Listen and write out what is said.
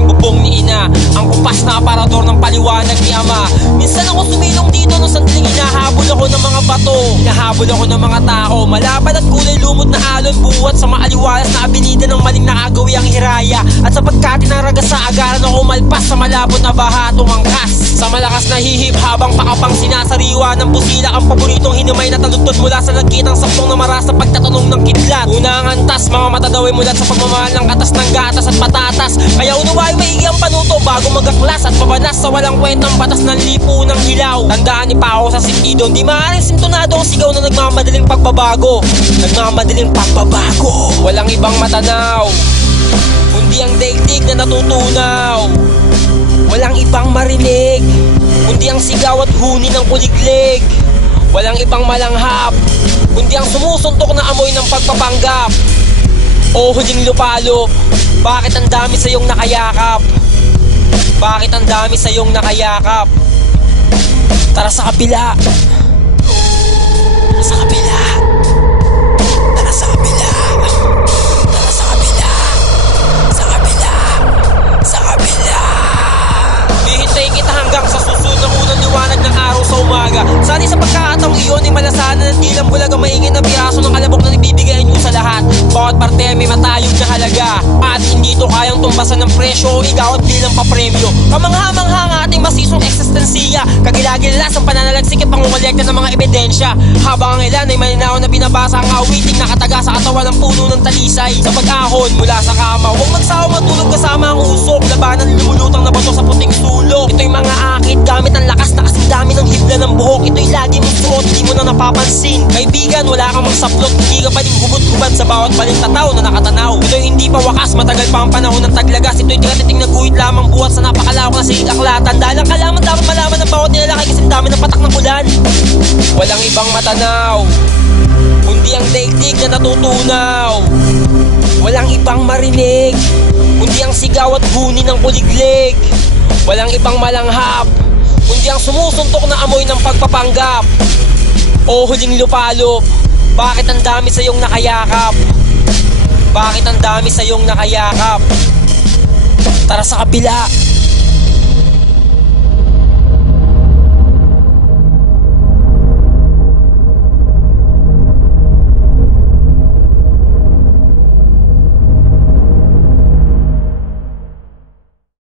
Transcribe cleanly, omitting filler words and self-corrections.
maging bubong ni ina, ang kumpas na aparador ng paliwanag ni ama. Minsan ako sumilong dito nung sandaling hinahabol ako ng mga bato, hinahabol ako ng mga tao. Malapad at kulay lumot na alon, buwat sa maaliwalas na abinida ng maling nakagawi ang hiraya. At sa pagkatinaraga sa agaran ako malpas sa malabot na baha, tumangkas sa malakas na hihip habang pakapang sinasariwa ng busila ang paboritong hinumay na taludtod mula sa nagkitang sampung na maras sa pagtatanong ng kidlat. Unang antas, mga mata daw ay mulat sa pagmamahal ng katas ng gatas at patatas. Kaya unawain maigi ang panuto bago magaklas at pabanas sa walang kwentang batas ng lipo ng hilaw. Tandaan ni Pao sa sentido, di maaaring sintonado ang sigaw na nagmamadaling pagbabago. Nagmamadaling pagbabago. Walang ibang matanaw, kundi ang daigdig na natutunaw. Walang ibang marinig, kundi ang sigaw at huni ng kuliglig. Walang ibang malanghap, kundi ang sumusuntok na amoy ng pagpapanggap. O huling lupalop, bakit ang dami sa iyong nakayakap? Bakit ang dami sa iyong nakayakap? Tara sa kabila. Tara sa kabila. Tara sa kabila. Tara sa kabila. Sa kabila. Sa kabila. Hihintayin kita hanggang sa susunod ng unang liwanag ng araw sa umaga. Sana sa pagkakataong iyon ay malasanan ng tilang bulag ang maingay na piraso ng alabok na ibibigay niyo sa lahat. Bawat parte may matayog na halaga at hindi ito kayang tumbasan ng presyo o igawat bilang papremyo. Kamangha-mangha ang ating masisong eksistensiya, kagilagilas ang pananalagsik at pangungolekta ng mga ebidensya. Habang ang ilan ay malinaw na binabasa ang awiting nakataga sa katawan ng puno ng talisay. Sa pag-ahon mula sa kama, huwag magsawa matulog kasama ang usok. Labanan lumulutang na bato sa puting sulok. Ito'y mga akit gamit ang lakas na kasing dami ng hibla ng buhok. Ito'y lagi mong suot, di mo na napapansin. Kaibigan, wala kang magsaplot, hindi ka pa rin hubot-hubad sa bawat baling tataw na nakatanaw. Ito'y hindi pa wakas, matagal pa ang panahon ng taglagas. Ito'y tigatiting na guhit lamang buhat sa napakalawak na silig aklatan. Dahil ang kalaman dapat malaman ng bawat nilalaki kasing dami ng patak ng ulan. Walang ibang matanaw, kundi ang daigdig na natutunaw. Walang ibang marinig, kundi ang sigaw at huni ng kuliglig. Walang ibang malanghap, kundi ang sumusuntok na amoy ng pagpapanggap. O huling lupalop, bakit ang dami sa iyong nakayakap? Bakit ang dami sa iyong nakayakap? Tara sa kabila.